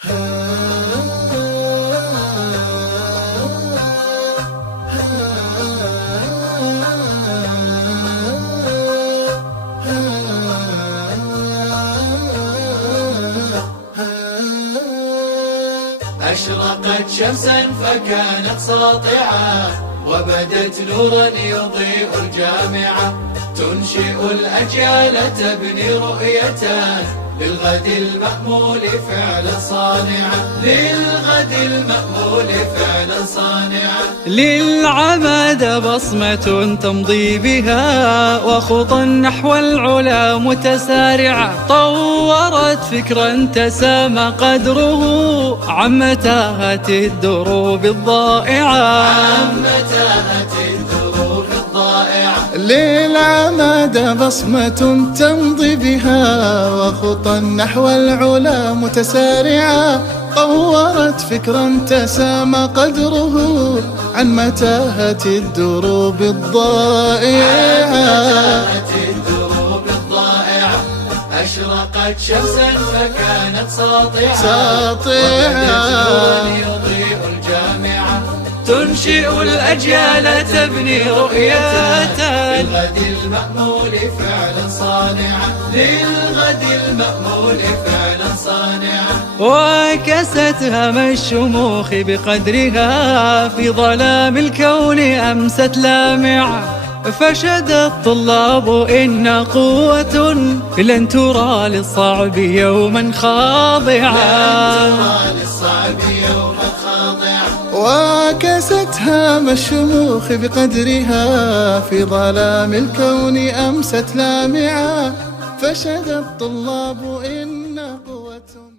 أشرقت شمسا فكانت ساطعة، وبدت نورا يضيء الجامعة، تنشئ الأجيال تبني رؤية للغد المأمول فعلا صانعة، للغد المأمول فعلا صانعة. للعماد بصمة تمضي بها، وخطى نحو العلا متسارعة، طورت فكرا تسامى قدره عن متاهة الدروب الضائعة، عن متاهة الدروب الضائعة. للعماد بصمة تمضي بها، وخطى نحو العلا متسارعة، طورت فكرا تسامى قدره عن متاهة الدروب الضائعة. أشرقت شمسا فكانت ساطعة، يضيء الجامعة، تنشئ الأجيال تبني رؤية للغد المأمول فعلا صانعة، للغد المأمول فعلا صانعة. وكست هم الشموخ بقدرها، في ظلام الكون أمست لامعة، فشد الطلاب إن قوة لن ترى للصعب يوما خاضعة، وكست هام الشموخ بقدرها، في ظلام الكون أمست لامعة، فشد الطلاب إن